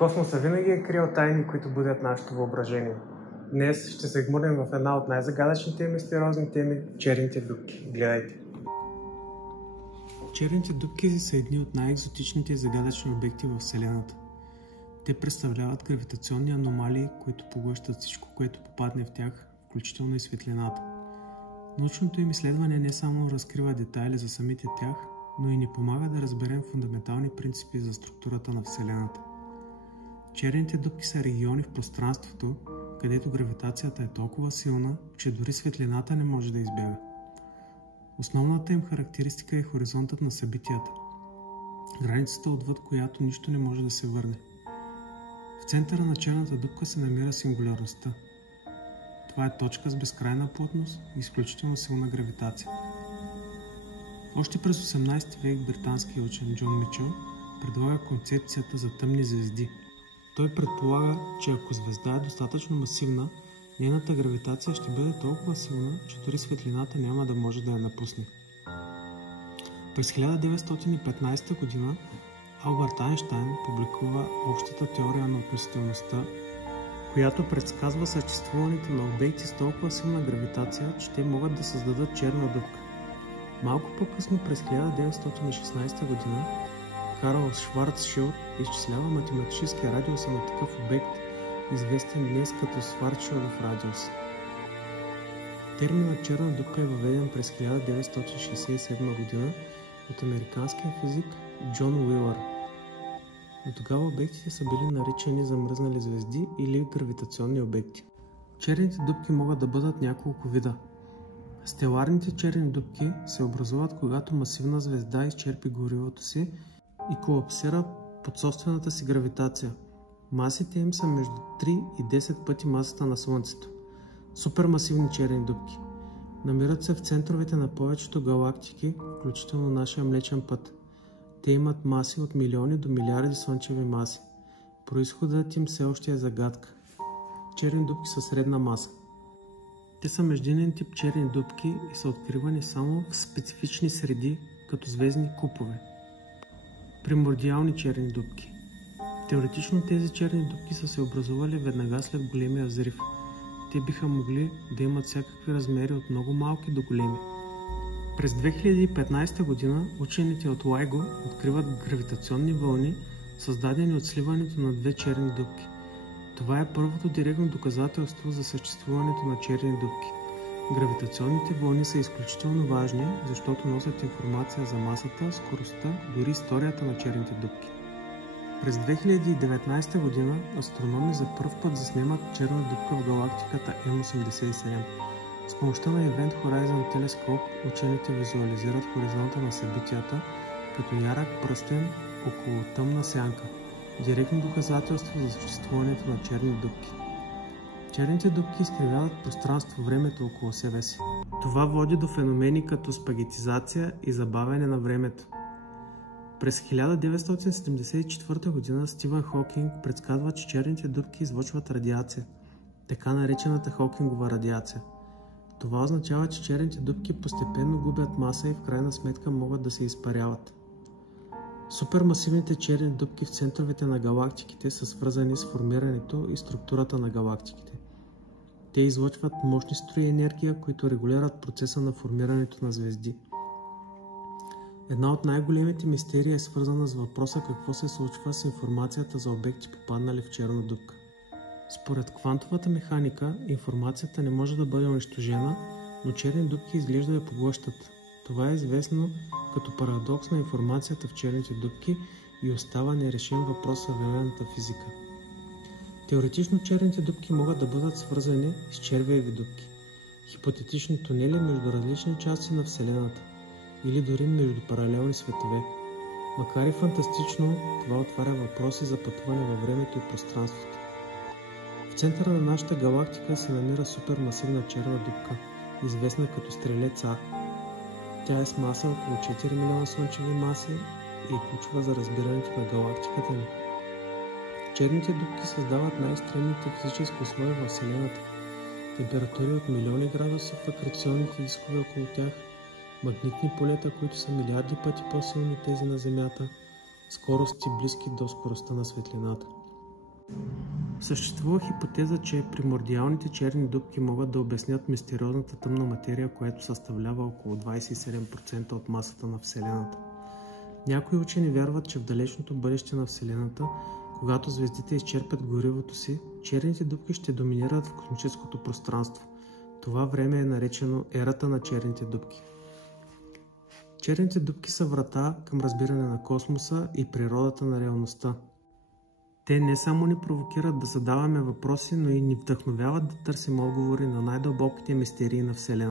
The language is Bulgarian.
Космоса винаги е крил тайни, които будят нашето въображение. Днес ще се гмурнем в една от най-загадъчните и мистериозни теми – черните дупки. Гледайте! Черните дупки са едни от най-екзотичните и загадъчни обекти в Вселената. Те представляват гравитационни аномалии, които поглъщат всичко, което попадне в тях, включително и светлината. Научното им изследване не само разкрива детайли за самите тях, но и ни помага да разберем фундаментални принципи за структурата на Вселената. Черните дупки са региони в пространството, където гравитацията е толкова силна, че дори светлината не може да избяга. Основната им характеристика е хоризонтът на събитията, границата отвъд която нищо не може да се върне. В центъра на черната дупка се намира сингулярността. Това е точка с безкрайна плътност и изключително силна гравитация. Още през 18 век британският учен Джон Мичел предлага концепцията за тъмни звезди. Той предполага, че ако звезда е достатъчно масивна, нейната гравитация ще бъде толкова силна, че дори светлината няма да може да я напусне. През 1915 г. Албърт Айнщайн публикува общата теория на относителността, която предсказва съществуването на обекти с толкова силна гравитация, че те могат да създадат черна дупка. Малко по-късно, през 1916 г., Карл Шварцшилд изчислява математическия радиус на такъв обект, известен днес като Шварцшилдов радиус. Терминът черна дупка е въведен през 1967 г. от американския физик Джон Уилър. До тогава обектите са били наричани замръзнали звезди или гравитационни обекти. Черните дупки могат да бъдат няколко вида. Стеларните черни дупки се образуват, когато масивна звезда изчерпи горивото си и колапсира под собствената си гравитация. Масите им са между 3 и 10 пъти масата на Слънцето. Супермасивни черни дупки. Намират се в центровете на повечето галактики, включително нашия Млечен път. Те имат маси от милиони до милиарди слънчеви маси. Произходът им все още е загадка. Черни дупки са средна маса. Те са междинен тип черни дупки и са откривани само в специфични среди, като звездни купове. Примордиални черни дупки. Теоретично тези черни дупки са се образували веднага след големия взрив. Те биха могли да имат всякакви размери от много малки до големи. През 2015 г. учените от LIGO откриват гравитационни вълни, създадени от сливането на две черни дупки. Това е първото директно доказателство за съществуването на черни дупки. Гравитационните вълни са изключително важни, защото носят информация за масата, скоростта, дори историята на черните дупки. През 2019 г. астрономи за пръв път заснемат черна дупка в галактиката М87. С помощта на Event Horizon телескоп учените визуализират хоризонта на събитията като ярък пръстен около тъмна сянка. Директно доказателство за съществуването на черни дупки. Черните дупки изкривяват пространство-времето около себе си. Това води до феномени като спагетизация и забавяне на времето. През 1974 г. Стивън Хокинг предсказва, че черните дупки излъчват радиация, така наречената Хокингова радиация. Това означава, че черните дупки постепенно губят маса и в крайна сметка могат да се изпаряват. Супермасивните черни дупки в центровете на галактиките са свързани с формирането и структурата на галактиките. Те излъчват мощни струи енергия, които регулират процеса на формирането на звезди. Една от най-големите мистерии е свързана с въпроса какво се случва с информацията за обекти, попаднали в черна дупка. Според квантовата механика, информацията не може да бъде унищожена, но черни дупки изглежда я поглъщат. Това е известно като парадокс на информацията в черните дупки и остава нерешен въпрос в съвременната физика. Теоретично черните дупки могат да бъдат свързани с червееви дупки, хипотетични тунели между различни части на Вселената или дори между паралелни светове. Макар и фантастично, това отваря въпроси за пътуване във времето и пространството. В центъра на нашата галактика се намира супермасивна черна дупка, известна като Стрелец А. Тя е с маса около 4 милиона слънчеви маси и е ключова за разбирането на галактиката ни. Черните дупки създават най-екстремните физически условия във Вселената. Температури от милиони градуси в акреционните дискове около тях, магнитни полета, които са милиарди пъти по-силни тези на Земята, скорости близки до скоростта на светлината. Съществува хипотеза, че примордиалните черни дупки могат да обяснят мистериозната тъмна материя, която съставлява около 27% от масата на Вселената. Някои учени вярват, че в далечното бъдеще на Вселената, когато звездите изчерпят горивото си, черните дупки ще доминират в космическото пространство. Това време е наречено ерата на черните дупки. Черните дупки са врата към разбиране на космоса и природата на реалността. Те не само ни провокират да задаваме въпроси, но и ни вдъхновяват да търсим отговори на най-дълбоките мистерии на Вселената.